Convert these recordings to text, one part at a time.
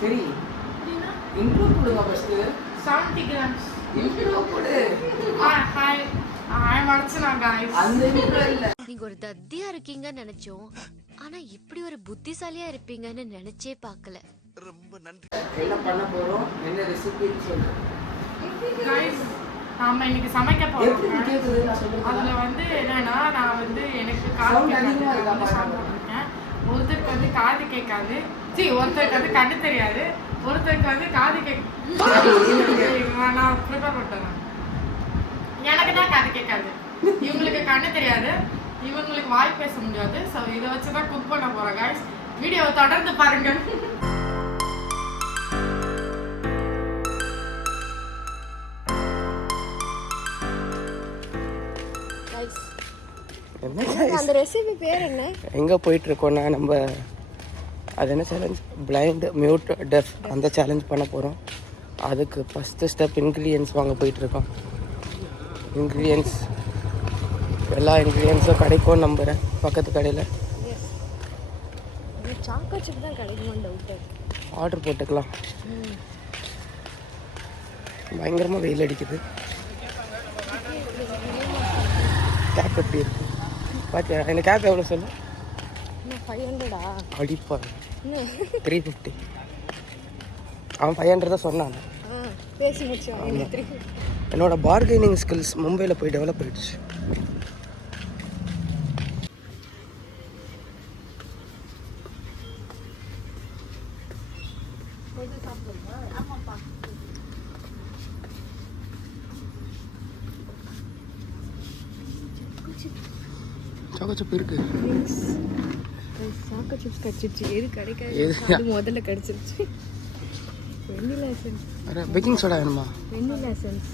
சரி இன்ட்ரோ கொடுங்க first 70 grams intro கொடு ஹாய் ஐ அர்ச்சனா गाइस அந்த இன்ட்ரோ இல்ல நீங்க ஒரு தத்தியா இருக்கீங்கன்னு நினைச்சோம் ஆனா இப்படி ஒரு புத்திசாலியா இருப்பீங்கன்னு நினைச்சே பார்க்கல ரொம்ப நன்றி என்ன பண்ண போறோம் என்ன ரெசிபி சொல்லு गाइस நாம இன்னைக்கு சமைக்க போறோம் எப்படி கேக்குது நான் சொல்றது அதுல வந்து என்னன்னா நான் வந்து எனக்கு Sound காது அதிகமா இருக்கா கேட்காது பாருங்க. ஒருத்தருக்கு வந்து காது கேட்காது ஒருத்தருக்கு வந்து கண்ணு தெரியாது ஒருத்தருக்கு வந்து காது நான் ப்ரிப்பேர் பண்ணிட்டேன் எனக்கு தான் காது கேட்காது இவங்களுக்கு கண்ணு தெரியாது இவங்களுக்கு வாய் பேச முடியாது ஸோ இதை வச்சு தான் குக் பண்ண போகிறோம் guys வீடியோவை தொடர்ந்து பாருங்க அந்த ரெசிபி பேர் என்ன எங்கே போயிட்டுருக்கோன்னா நம்ம அது என்ன சேலஞ்ச் பிளைண்ட் மியூட் டெஃப் அந்த சேலஞ்ச் பண்ண போகிறோம் அதுக்கு ஃபஸ்ட்டு ஸ்டெப் இன்க்ரீடியன்ஸ் வாங்க போயிட்டுருக்கோம் இன்க்ரீடியன்ஸ் எல்லா இன்க்ரீடியன்ஸும் கிடைக்கும்னு நம்புகிறேன் பக்கத்து கடையில் சாக்கோ சிப் தான் கிடைக்குமான்னு டவுட்டு ஆர்டர் போட்டுக்கலாம் பயங்கரமாக வெயில் அடிக்குது கேப் எப்படி இருக்கு பார்த்தியா எனக்கு கேப் எவ்வளோ சொல்லு 500 அடிப்பா 350 அவன் 500 தான் சொன்னான் பேசி முடிச்சு என்னோட பார்கெனிங் ஸ்கில்ஸ் மும்பையில் போய் டெவலப் ஆயிடுச்சு சாக்கோ சிப் இருக்கு சாக்கோ சிப்ஸ் கடிச்சிருச்சு எது கிடைக்காது அது முதல்ல கடிச்சிருச்சு வெண்ணிலா எசன்ஸ் பேக்கிங் சோடா வேணுமா வெண்ணிலா எசன்ஸ்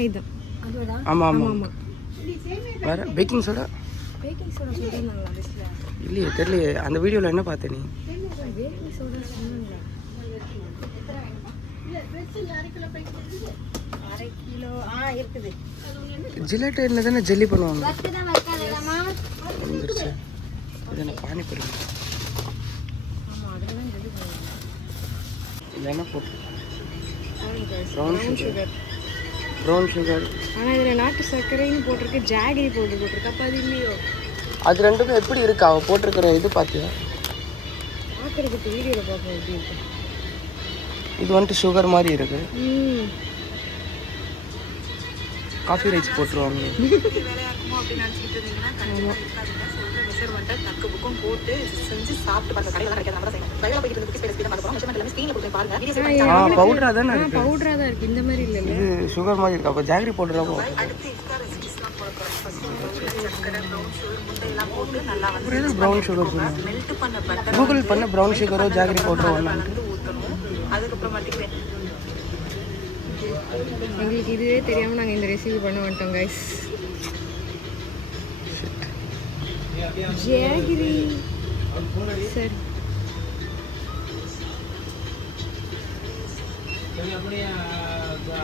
இதுதான் அதோட ஆமாம் ஆமாம் வேறு பேக்கிங் சோடா பேக்கிங் சோடா சொல்லியிருந்தாங்களா லிஸ்ட்டில் இல்லையே தெரியலையே அந்த வீடியோவில் என்ன பார்த்த நீ பேக்கிங் சோடா சொன்னாங்களா அரை கிலோ இருக்குது ஜிலேட்டில் தானே ஜெல்லி பண்ணுவாங்க வந்துருச்சு இது என்ன பானிபூரி ஆமாம் அதில் தான் ஜெல்லி பண்ணுவாங்க இது என்ன போட்டு ப்ரௌன் சுகர் ப்ரௌன் சுகர் ஆனால் இதில் நாட்டு சர்க்கரைன்னு போட்டிருக்கு ஜாகரி பவுடர் போட்டிருக்கு அப்போ அது இல்லையோ அது ரெண்டுமே எப்படி இருக்கு அவள் போட்டிருக்கிற இது பார்த்தியா பார்க்குறதுக்கு வீடியோவில் பார்ப்போம் எப்படி இருக்கு இது வந்துட்டு சுகர் மாதிரி இருக்கு காஃபி ரைஸ் போட்டுருவாங்க பவுடரா தானே இருக்கு பவுடரா தான் இருக்கு இந்த மாதிரி இல்லை இது சுகர் மாதிரி இருக்கு அப்போ ஜாகரி பவுடரா ப்ரௌன் சுகர் கூகுள் பண்ண ப்ரௌன் சுகரோ ஜாகரி பவுடரோ எங்களுக்கு இதுவே தெரியாமல் நாங்கள் இந்த ரெசிபி பண்ண மாட்டோம் கைஸ் ஜாகிரி சரி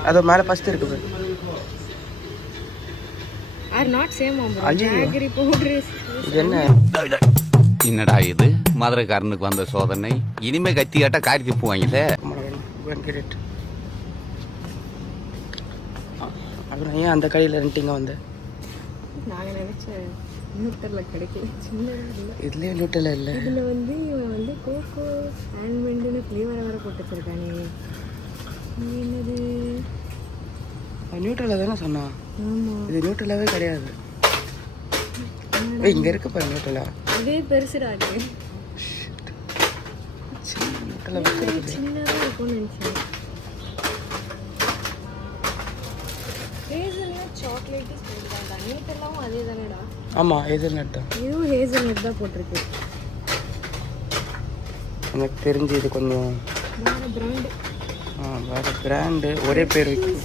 அது மேலே ஃபஸ்ட்டு இருக்குது ஆர் நாட் சேம் ஜாகிரி பவுடர் இது என்ன என்னடா இது மதுரைக்காரனுக்கு வந்த சோதனை இனிமே கத்தி காட்ட காரி திப்புவாங்கல்ல அப்புறம் ஏன் அந்த கடையில் ரெண்டிங்க வந்து நாங்கள் நினச்சேன் நியூட்டரில் கிடைக்கல சின்ன இதுலேயே நியூட்டரில் இல்லை இதில் வந்து இவன் வந்து கோகோ ஆல்மண்டுன்னு ஃப்ளேவரை வேறு போட்டு வச்சிருக்கானே என்னது நியூட்ரலில் தானே சொன்னான் ஆமாம் இது நியூட்ரலாகவே கிடையாது இங்கே இருக்கு பாரு நியூட்ரலா அதே பெருசுடா அது நியூட்ரலா வைக்கிறது சின்னதாக இருக்கும்னு நினச்சேன் ஹேசல்நட் சாக்லேட்டு ஸ்மெல் தான்டா நியூட்டெல்லாவும் அதே தானேடா ஆமாம் ஹேசல்நட் தான் இதுவும் ஹேசல்நட் தான் போட்டிருக்கு எனக்கு தெரிஞ்சு இது கொஞ்சம் வேறு பிராண்டு வேறு பிராண்டு ஒரே பேர் வைக்கும்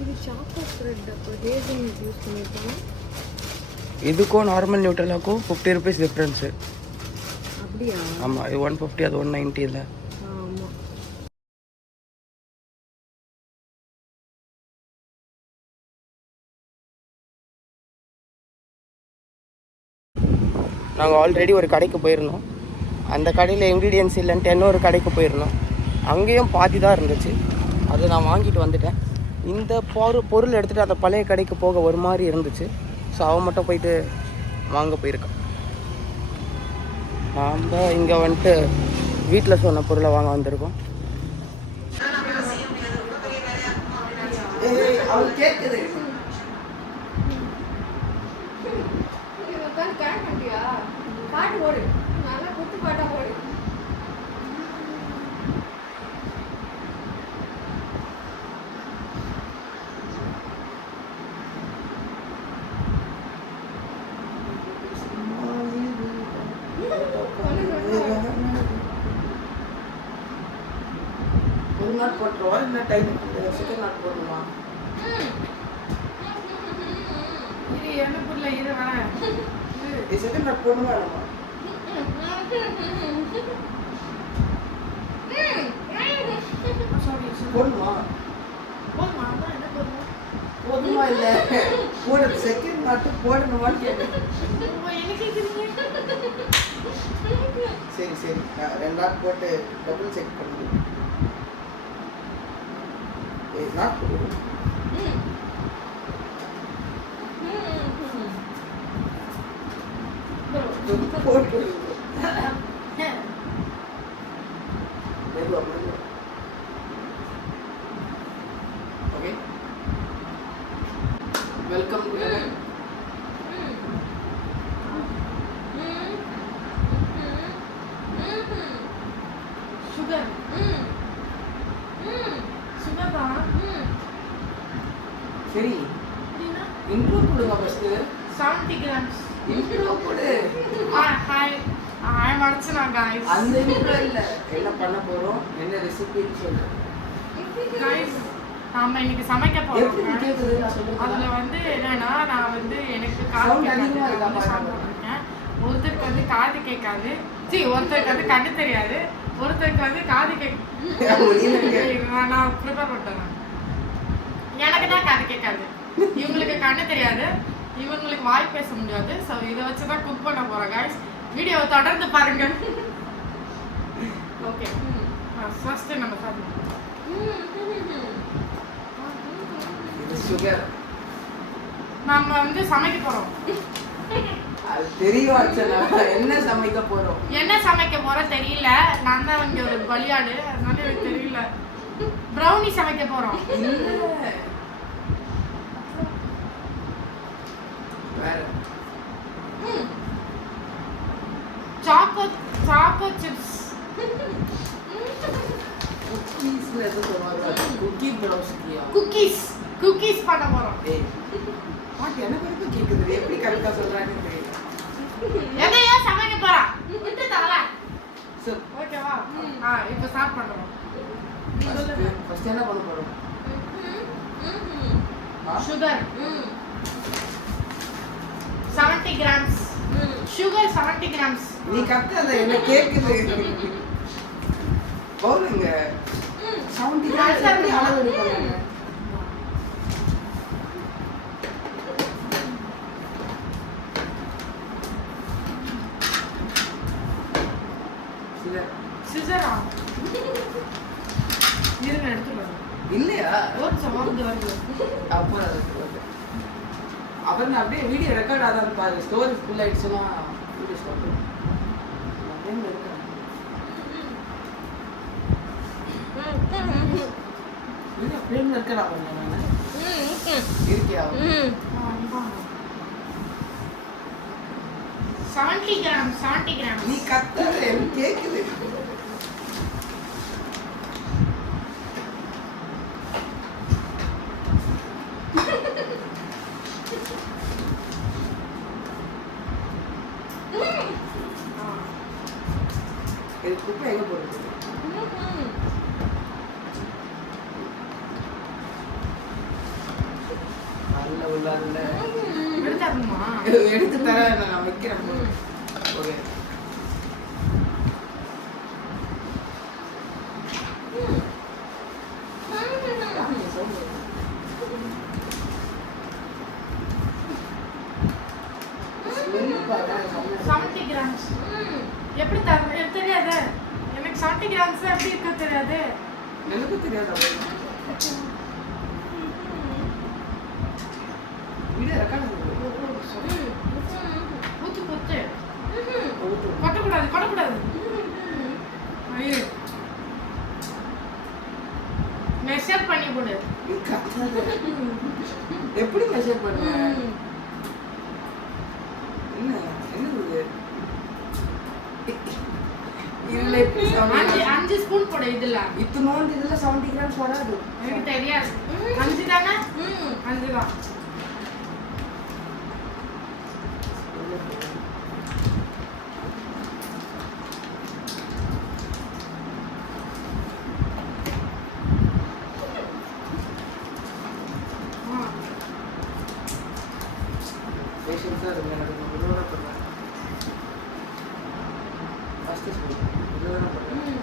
இது சாக்கோ ஸ்ப்ரெட் அப்போ ஹேசல்நட் யூஸ் பண்ணியிருக்காங்க இதுக்கும் நார்மல் நியூட்ரலாக்கும் 50 ருபீஸ் டிஃப்ரென்ஸு அப்படியா ஆமாம் இது 150 அது 190 இல்லை ஆமாம் நாங்கள் ஆல்ரெடி ஒரு கடைக்கு போயிருந்தோம். அந்த கடையில் இன்க்ரீடியன்ஸ் இல்லைன்ட்டு இன்னொரு கடைக்கு போயிருந்தோம். அங்கேயும் பாதி தான் இருந்துச்சு. அது நான் வாங்கிட்டு வந்துட்டேன். இந்த பொருள் எடுத்துகிட்டு அந்த பழைய கடைக்கு போக ஒரு மாதிரி இருந்துச்சு. ஸோ அவன் மட்டும் போயிட்டு வாங்க போயிருக்கான். நாம் இங்கே வந்துட்டு வீட்டில் சொன்ன பொருளை வாங்க வந்திருக்கோம். கேட்குது பாட்டு போடு, நல்லா குத்து பாட்டா போடு. ஒரு நாள் போட்டுருவா, இல்லை டைம் செகண்ட் நாள் போடணுமா? இது என்ன புரியல, இது வேணாம். செகண்ட் நாள் போடணுமா வேணாமா? போடணுமா? போதுமா? அதான் என்ன போதுமா? போதுமா இல்லை போட செகண்ட் நாட்டு போடணுமான்னு கேட்டேன். என்ன கேட்குறீங்க? சரி சரி, 2 நாள் போட்டு டபுள் செக் பண்ணுங்க. நாட் போட்டு okay, welcome to sugar. Sugar தான். சரி, இன்ட்ரோ கொடுங்க ஃபர்ஸ்ட். 70 grams. இன்ட்ரோ கொடு. Hi, I'm Archana guys. அந்த இன்ட்ரோ இல்ல, என்ன பண்ண போறோம், என்ன ரெசிபின்னு சொல்லு. guys, நாம இன்னைக்கு சமைக்க போறோம். எப்படி கேக்குது நான் சொல்றது? அதுல வந்து என்னன்னா, நான் வந்து எனக்கு Sound காது அதிகமா கேட்காது. இருக்கா நான் பாருங்க. சாப்பிட்டு இருக்கேன். ஒருத்தருக்கு வந்து காது கேட்காது. ஒருத்தருக்கு வந்து கண்ணு தெரியாது. ஒருத்தருக்கு வந்து காது நான் ப்ரிப்பேர் பண்ணிட்டேன். எனக்கு தான் காது கேட்காது, இவங்களுக்கு கண்ணு தெரியாது, இவங்களுக்கு வாய் பேச முடியாது. ஸோ இதை வச்சு தான் குக் பண்ண போகிறோம் guys. வீடியோவை தொடர்ந்து பாருங்க. ஓகே, ஃபர்ஸ்ட்டு நம்ம சாப்பிடுவோம். சுகர் நம்ம வந்து சமைக்க போகிறோம். அது தெரியும் அர்ச்சனா, என்ன சமைக்க போறோம். என்ன சமைக்க போறோம் தெரியல. நான் தான் இங்க ஒரு பலியாடு, அதனால எனக்கு தெரியல. ப்ரௌனி சமைக்க போறோம். வேற சாக்கோ சிப்ஸ். குக்கீஸ்ல எது சொல்றாங்க? குக்கி ப்ரௌஸ்கியா? குக்கீஸ் பண்ண போறோம். ஏய் பாட்டு எனக்கு வரைக்கும் கேக்குது, எப்படி கரெக்டா சொல்றாங்கன்னு தெரியல. எதையா சமைக்க போறா விட்டு தரல. சரி ஓகேவா? இப்போ ஸ்டார்ட் பண்றோம். ஃபர்ஸ்ட் என்ன பண்ண போறோம்? Sugar 70 grams. Sugar 70 grams. நீ கத்தாத, என்ன கேக்குது. போடுங்க 70 grams எப்படி அளவு எடுப்பாங்க? சிசரா இருங்க எடுத்துக்கலாம். இல்லையா? வருது அப்புறம் அப்புறம் அப்படியே வீடியோ ரெக்கார்ட் ஆகாது பாரு. ஸ்டோரி ஃபுல் ஆயிடுச்சுன்னா வீடியோ ஸ்டாப் பண்ணும். ஃப்ரேம்ல இருக்கடா கொஞ்சம் நான் இருக்கியா? 70 grams. நீ கத்தாத, எனக்கு கேக்குது. இது குப்பை எங்க போடுறது? நல்ல உள்ளாதுல எடுத்தாருமா? எடுத்து தர நான் வைக்கிறேன். Okay 70 grams. எப்படி தர எனக்கு தெரியாது. எனக்கு 70 கிராம்ஸ் எப்படி இருக்க தெரியாது. எனக்கு தெரியாது. வீடியோ ரெக்கார்ட் பண்ணுங்க. ஊத்து ஊத்து. கொட்டக்கூடாது. ஐயோ. மெஷர் பண்ணி போடு. எப்படி மெஷர் பண்ணுவ? என்னது இதுல எப்படி 5 ஸ்பூன் போடு இதுல. இத்துனோண்டு இதுல 70 கிராம் போடாது. எனக்கு தெரியாது. 5 தானே? 5 தான். பேஷன்ஸா இருக்கு. எனக்கு இதுவரை பண்ணேன். ஃபர்ஸ்ட் ஸ்பூன் இதுவரை பண்ணேன்.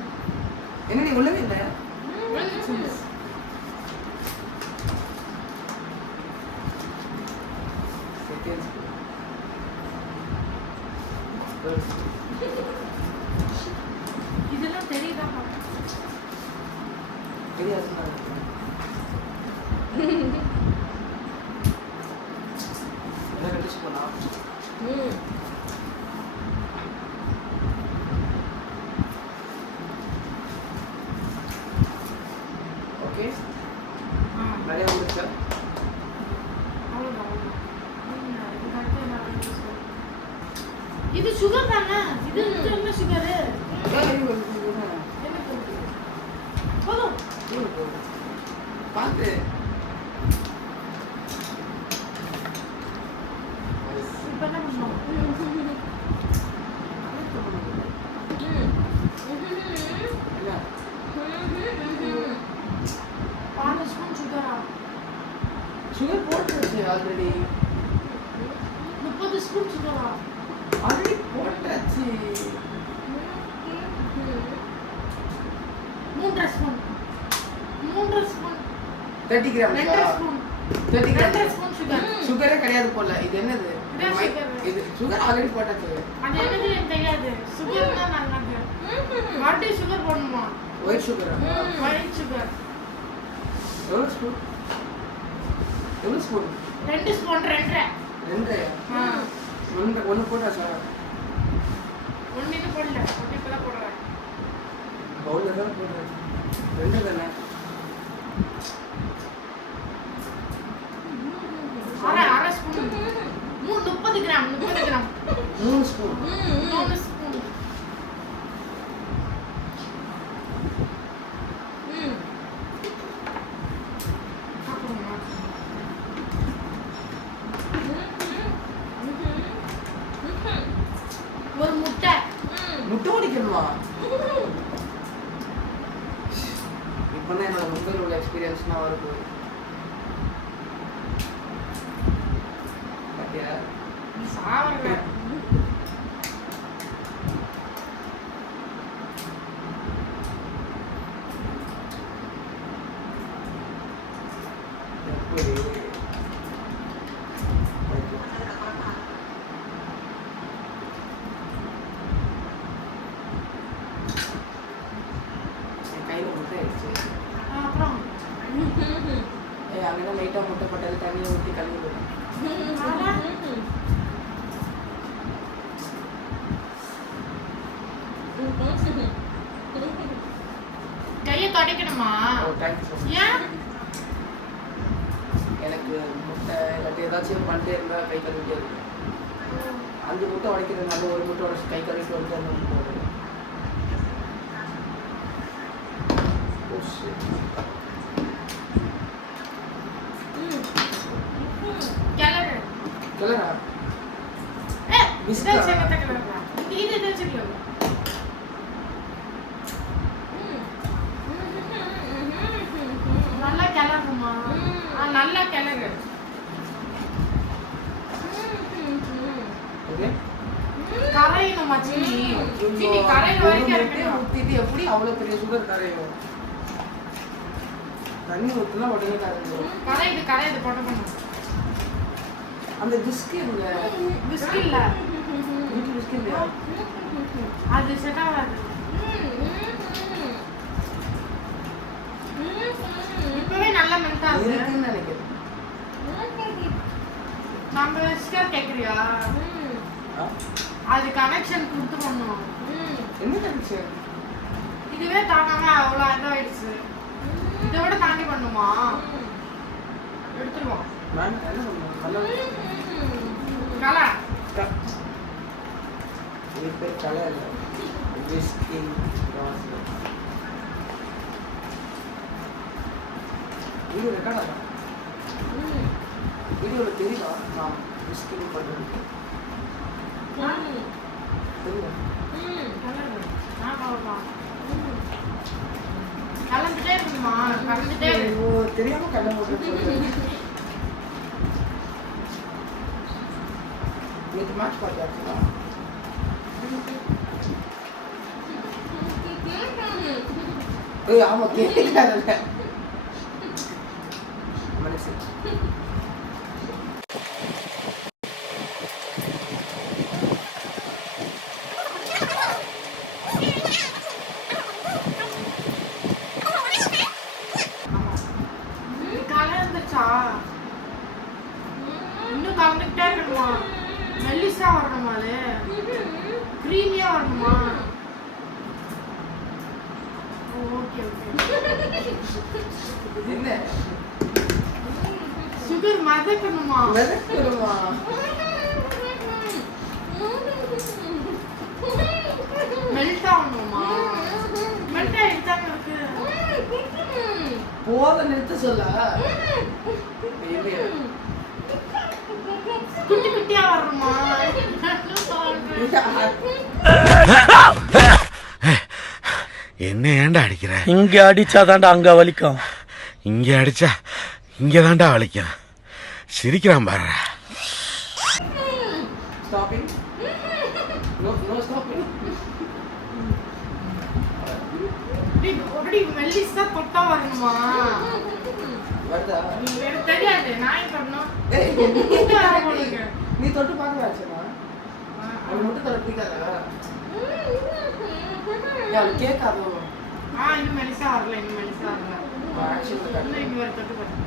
என்ன நீ உள்ளவே இல்லை? Second spoon. இதெல்லாம் தெரியுதா? தெரியாது. என்ன கண்டிச்சு போனா? ஓகே. நிறைய முடிச்சா? இது சுகர் தானே? இது என்ன சுகர்? போதும். பார்த்து இப்ப என்ன பண்ணணும்? சுகர் போட்டுருச்சு ஆல்ரெடி. 30 ஸ்பூன் சுகரா? ஆல்ரெடி போட்டாச்சு. 3 spoon 30 gram. 2 spoon 30 gram 2 spoon sugar. சுகரே கிடையாது போல. இது என்னது? இது சுகர் ஆல்ரெடி போட்டாச்சு. அது என்னது எனக்கு தெரியாது. சுகர் தான் நல்லது. மறுபடியும் சுகர் போடணுமா? ஒயிட் சுகரா? White sugar. எவ்வளோ ஸ்பூன்? 2 ஸ்பூன். 2 ஸ்பூன் 2. 2 ஒன்று போட்டா சார். ஒன்று இது போடல. ஒன்று இப்போ தான் போடுறேன். பவுலில் தான் போடுறேன். 2 தானே? அரை ஸ்பூன். 30 gram 3 spoon. 3 ஸ்பூன். ஒரு முட்டை. முட்டை உடைக்கணுமா? இப்போ தான் என்னோட முதல் உள்ள எக்ஸ்பீரியன்ஸ்லாம் வருது. பாத்தியா? சாவறங்க. கையில் முட்டை ஆயிடுச்சு. அப்புறம் அங்கே லைட்டாக முட்டை பட்டது தண்ணியை ஊற்றி கழுவி போட்டேன். கையை தொடக்கணுமா? ஏன்? எனக்கு முட்டை இல்லாட்டி ஏதாச்சும் பண்ணிட்டே இருந்தால் கை கழுவிட்டே இருக்கும். 5 முட்டை உடைக்கிறதுனால ஒரு முட்டை உடச்சி கை கழுவிட்டு வந்து அந்த முட்டை உடைக்கும். கிளறு. கிளறா? பிஸ்கா சேகத்த கிளறா. இது தெரிஞ்சுக்கல. நல்லா கிளறுமா? நல்லா கிளறு. கரையணுமா சீனி? சீனி கரையிற வரைக்கும் இறக்கணும். ஊற்றிட்டு எப்படி அவ்வளோ பெரிய சுகர் கரையும்? தண்ணி ஊற்றினா உடனே கரையும். கரையுது போட்ட பண்ணு. அந்த பிஸ்கி இல்லை. பிஸ்கி இல்ல. இருக்கு இல்லையா அது செட் ஆகாது. இப்பவே நல்லா மெல்ட் ஆகுது. இருக்குன்னு நினைக்கிறேன். நம்ம ஸ்டிக்கர் கேக்குறியா? அது கனெக்ஷன் கொடுத்து பண்ணோம். என்ன கனெக்ஷன்? இதுவே தாங்காம அவ்வளோ இதாயிடுச்சு. இதை விட தாண்டி பண்ணுமா? எடுத்துருவோம். நான் என்ன பண்ணுவேன்? கலை இது பேர் கலை இல்லை, விஸ்கிங் ப்ராசஸ். வீடியோ ரெக்கார்ட் ஆகும். வீடியோவில் தெரியுமா நான் விஸ்கிங் பண்ணுறது? தெரியுமா? கலந்துட்டே இருக்குமா? கலந்துட்டே இருக்கு. தெரியாம கல்ல போட்டு நேற்று மேட்ச் பார்த்தாச்சுங்களா? ஏய் ஆமா கேட்காதல்ல மனசு. கலந்துச்சா? இன்னும் கலந்துக்கிட்டே இருக்கணுமா? மெல்லிசா வரணுமா? அது கிரீமியா வரணுமா? Okay okay. என்ன சுகர் மதக்கணுமா? வெறுக்கணுமா? மெல்ட் ஆகணுமா? மெல்ட் ஆகிட்டாங்க இருக்கு. போத நிறுத்த சொல்ல. குட்டி குட்டியா வரணுமா? என்ன ஏன்டா அடிக்கிற? இங்க அடிச்சாதான்டா அங்க வலிக்கும். இங்க அடிச்சா இங்க தான்டா வலிக்கும். சிரிக்கிறான் பாரு. Stopping? No stopping. அப்படி மெல்லிசா தொட்டா வரணுமா? வருதா? எனக்கு தெரியாது. நான் ஏன் பண்ணணும்? ஏய் போடுங்க. நீ தொட்டு பார்க்கலாச்சுமா? அவன் மட்டும் தொட பிடிக்காதா? யாரு கேட்காதோ? இன்னும் மெல்லிசா வரல. இன்னும் மெல்லிசா வரல. ஆக்சுவலி இன்னும் இங்க வர தொட்டு பாருங்க.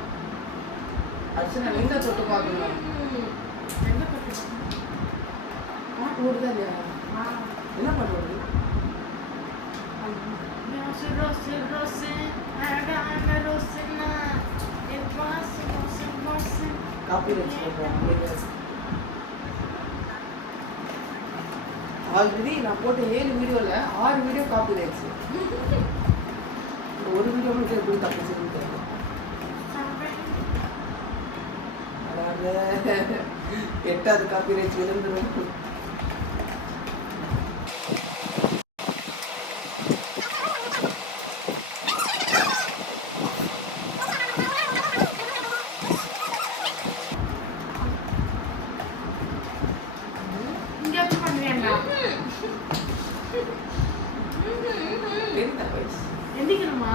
அர்ச்சனா நீங்க தொட்டு பார்க்கணும். எங்க தொட்டு? ஓடுதா இல்லையா? என்ன பண்ணுறது? ரோஸ் ரோஸ் அழகான ரோஸ்னா வாஸ் வாஸ் வாஸ். காப்பி ரைட்ஸ் போடுறோம். ஆல்ரெடி நான் போட்ட 7 வீடியோவில் 6 வீடியோ காப்பி ரைட்ஸ். ஒரு வீடியோ மட்டும் எப்படி தப்பு செய்யணும் தெரியல. அதாவது 8வது காப்பி ரைட்ஸ் விழுந்துடும். எந்திக்கணுமா?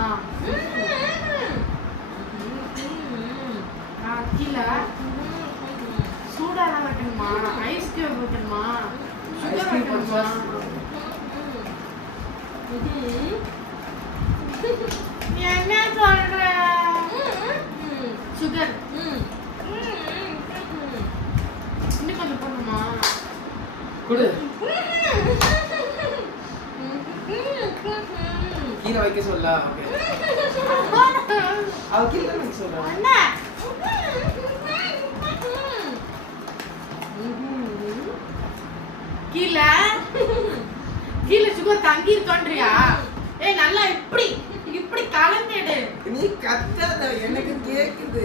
கீழே சூடாலாம் வைக்கணுமா? ஐஸ் கியூப் வைக்கணுமா? சுகர் வைக்கணுமா? என்ன சொல்ற? சுகர் இன்னும் கொஞ்சம் போடணுமா? கொடு. கீழே வைக்க சொல்ல. அவ கீழே வைக்க சொல்றான். கீழே கீழே சுகர் தங்கி இருக்கோன்றியா? ஏய் நல்லா இப்படி இப்படி கலந்துடு. நீ கத்தாத, எனக்கு கேக்குது.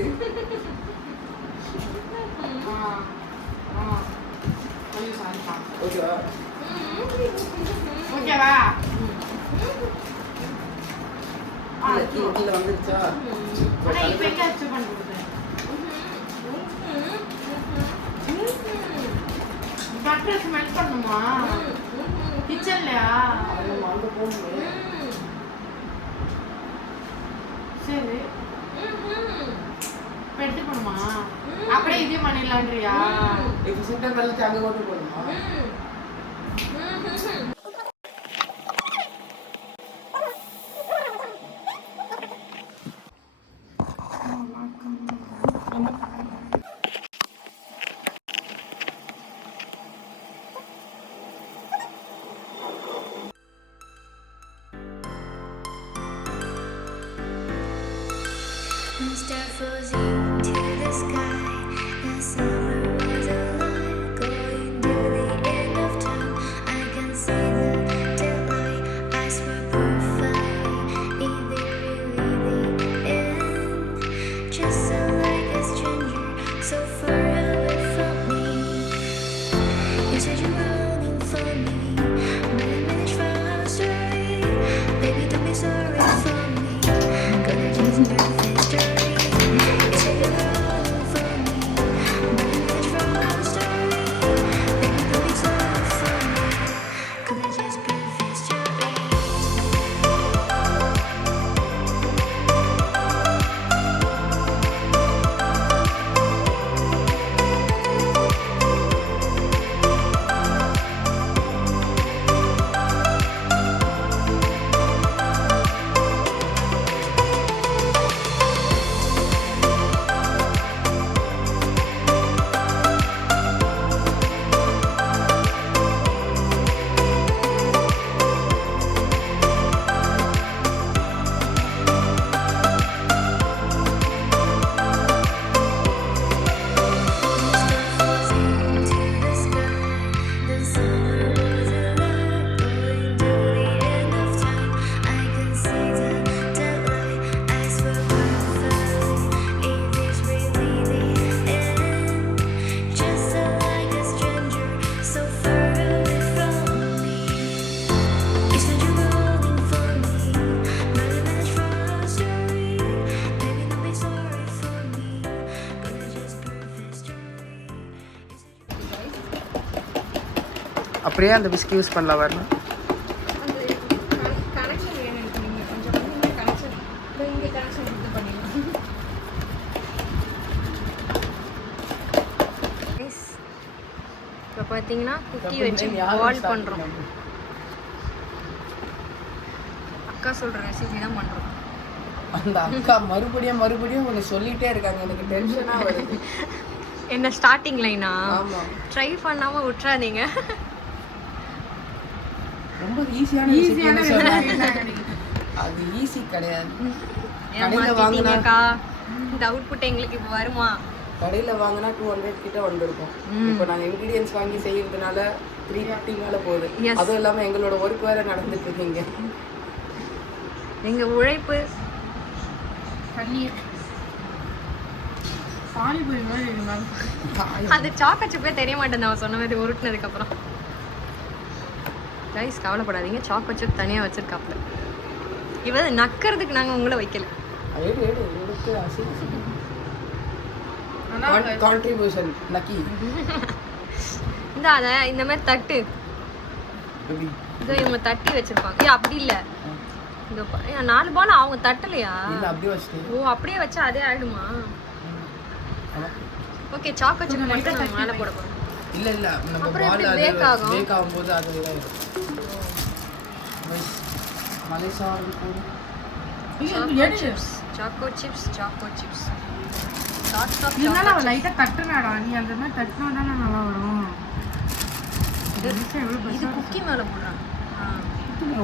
ஓகேவா? ஓகேவா? கீழே வந்துருச்சா? ஆனா இப்ப எங்க அச்சு பண்றது? பட்டர் ஸ்மெல் பண்ணுமா? கிச்சன்லயா? அங்க போகணும். சரி எடுத்து பண்ணுமா? அப்படியே இதே பண்ணிடலான்றியா? இப்போ சுட்ட வெள்ளத்தை அங்கே போட்டு போடணுமா? அப்படியே அந்த விஸ்கி யூஸ் பண்ணலாம் வரணும். கனெக்ஷன் வேணும் எனக்கு. நீங்கள் கொஞ்சம் பண்ணி கனெக்ஷன் இங்கே கனெக்ஷன் இது பண்ணிடலாம். இப்போ பார்த்தீங்கன்னா குக்கி வச்சு பால் பண்ணுறோம். அக்கா சொல்கிற ரெசிபி தான் பண்ணுறோம். அந்த அக்கா மறுபடியும் ஒன்று சொல்லிகிட்டே இருக்காங்க, எனக்கு டென்ஷனாக வருது. என்ன ஸ்டார்டிங் லைனா? ஆமாம், ட்ரை பண்ணாமல் விட்டுறாதீங்க. ரொம்ப ஈஸியான அது ஈஸி கிடையாது. கடையில் வாங்கினா இந்த அவுட்புட் எங்களுக்கு இப்போ வருமா? கடையில் வாங்கினா 200 கிட்ட வந்துருக்கும். இப்போ நாங்கள் இன்க்ரீடியன்ஸ் வாங்கி செய்யறதுனால 350 மேலே போகுது. அதுவும் இல்லாமல் எங்களோட ஒர்க் வேறு நடந்துட்டு இருக்கீங்க. எங்கள் உழைப்பு பன்னீர் பானிபூரி மாதிரி இருக்கு மேம். அது சாக்கோ சிப்பே தெரிய மாட்டேன் அவன் சொன்ன மாதிரி உருட்டினதுக்கப்புறம். கைஸ் கவலைப்படாதீங்க, சாக்கோ சிப் தனியாக வச்சுருக்காப்புல. இவன் நக்கிறதுக்கு நாங்கள் உங்களை வைக்கல. கான்ட்ரிபியூஷன் நக்கி இந்த அதை இந்த மாதிரி தட்டு இதோ இவங்க தட்டி வச்சிருப்பாங்க. அப்படி இல்லை, இந்த 4 பால் அவங்க தட்டலையா? ஓ, அப்படியே வச்சா அதே ஆயிடுமா? ஓகே, சாக்கோ சிப் மட்டும் நம்ம மேலே போட போகிறோம். இல்லை நம்ம பால் பேக் ஆகும். பேக் ஆகும்போது அது மலைசாரம் போடும். சாக்கோ சிப்ஸ் இதனால அவன் லைட்டாக தட்டுனாடா, நீ அந்த மாதிரி தட்டினா தானே நல்லா வரும். இது குக்கி மேலே போடுறான்.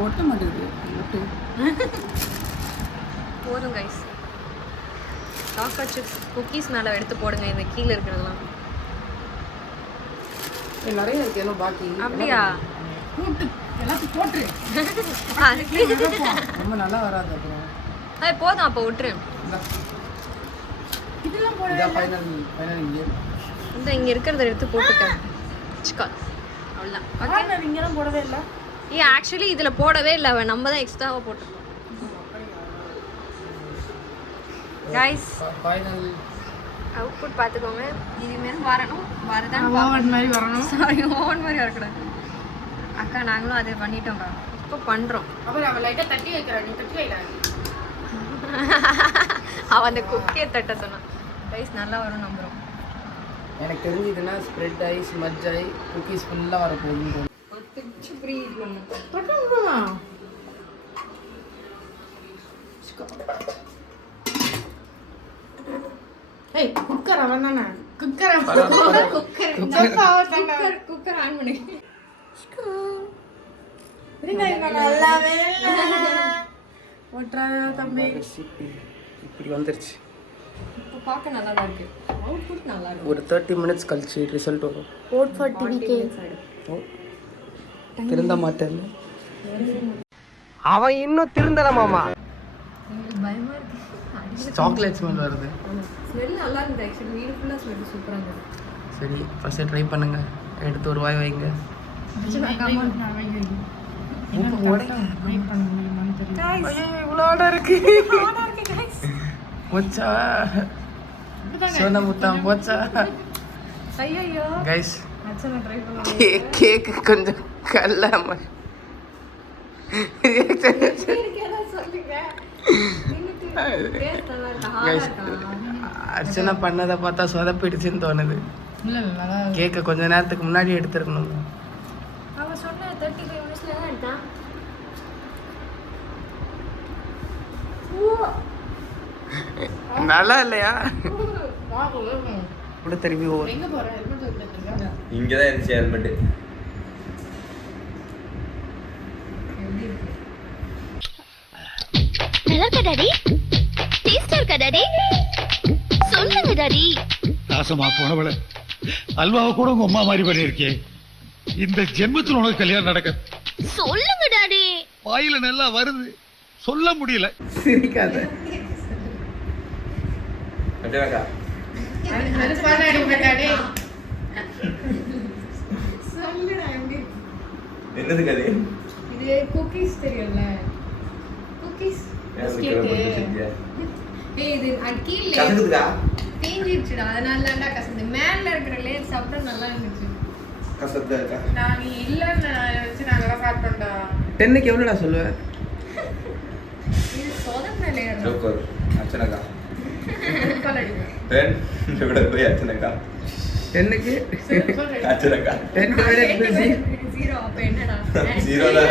ஒட்ட மாட்டேங்குது. போதும் கைஸ், சாக்கோ சிப்ஸ் குக்கீஸ் மேலே எடுத்து போடுங்க. இந்த கீழே இருக்கிறதெல்லாம் நிறைய இருக்கு, ஏன்னா பாக்கி. அப்படியா? கூட்டு எல்லாத்தையும் போட்டு ரொம்ப நல்லா வராது. அப்புறம் அது போதும், அப்போ விட்டுரு. இதெல்லாம் போட ஃபைனல் இந்த இங்கே இருக்கிறத எடுத்து போட்டுக்க. அவ்வளோதான். ஓகே, இங்கெல்லாம் போடவே இல்லை. ஆக்சுவலி இதில் போடவே இல்லை, அவன் நம்ம தான் எக்ஸ்ட்ராவாக போட்டுருக்கோம். கைஸ் ஃபைனல் அவுட்புட் பார்த்துக்கோங்க. இனிமேல் வரணும், வரதான் ஓவன் மாதிரி வரணும். சாரி, ஓவன் மாதிரி வரக்கூடாது. அக்கா நாங்களும் அதை பண்ணிட்டோம்க்கா, இப்போ பண்ணுறோம். அப்புறம் அவன் லைட்டாக தட்டி வைக்கிறான், நீ தட்டி வைக்கிறாங்க. அவன் அந்த குக்கியை தட்ட சொன்னான். ரைஸ் நல்லா வரும் நம்புகிறோம். எனக்கு தெரிஞ்சதுன்னா ஸ்ப்ரெட் ஆகி ஸ்மஜ் ஆகி குக்கீஸ் ஃபுல்லாக வரப்போகுது. ஏய், குக்கர் அவன் தானே. குக்கர் குக்கர் ஆன் பண்ணி நல்லாவே ஒட்டுறாத தம்பி. இப்படி வந்துருச்சு. இப்போ பார்க்க நல்லா தான் இருக்கு. அவுட்புட் நல்லா இருக்கு. ஒரு 30 மினிட்ஸ் கழிச்சு ரிசல்ட் வரும். Vote for TVK. திருந்த மாட்டேன். அவன் இன்னும் திருந்தல மாமா. எனக்கு பயமா இருக்கு. சாக்லேட் ஸ்மெல் வருது. ஸ்மெல் நல்லா இருந்தது ஆக்சுவலி. வீடு ஃபுல்லாக ஸ்மெல் சூப்பராக இருந்தது. சரி ஃபர்ஸ்ட் ட்ரை பண்ணுங்க. எடுத்து ஒரு வாய் வைங்க. இவ்வளோ ஆர்டர் இருக்கு. போச்சா சோனா முத்தாம் போச்சா ஐயோ கைஸ். அச்சனை ட்ரை பண்ணுங்க. கேக்கு கொஞ்சம் கல்லாம அர்ச்சனா பண்ணதை பார்த்தா சொதப்பிடுச்சுன்னு தோணுது. கேக்க கொஞ்ச நேரத்துக்கு முன்னாடி எடுத்துருக்கணும். அவன் சொன்ன 35 மினிட்ஸ்ல தான் எடுத்தான். நல்லா இல்லையா? கூட திரும்பி ஓவர். எங்க போற ஹெல்மெட் எடுத்துங்க. இங்கதான் இருந்துச்சு ஹெல்மெட். நல்லா இருக்கா டாடி? டேஸ்டா இருக்கா டாடி? சொல்லுங்க டாடி. நாசமா போனவள அல்வாவை கூட உங்க அம்மா மாதிரி பண்ணிருக்கே. இந்த ஜென்மத்தில் உனக்கு கல்யாணம் நடக்க சொல்லுங்க டாடி. வாயில நல்லா வருது, சொல்ல முடியல. சிரிக்காத. அட்டேக்கா அது பாடாடி பாடாடி. என்னது கதை? இது குக்கீஸ் தெரியும்ல? குக்கீஸ் இது கீழே கசக்குதுக்கா? தீஞ்சிடுச்சுடா, அதனால தான்டா கசந்து. மேல இருக்கிற லேயர் சாப்பிட்டா நல்லா இருந்துச்சு. கசக்குதா இருக்கா? நான் நீ இல்லன்னு வச்சு நாங்கலாம் சாப்பிட்டோம்டா. 10க்கு எவ்வளோடா சொல்லுவேன்? இது சொதப்பின லேயர். ஜோக்கர் அர்ச்சனாக்கா சிம்பிள் அடிப்பேன். 10 விட போய் அர்ச்சனாக்கா 10க்கு அர்ச்சனாக்கா 10 விட 0 அப்ப என்னடா? 0 தான்.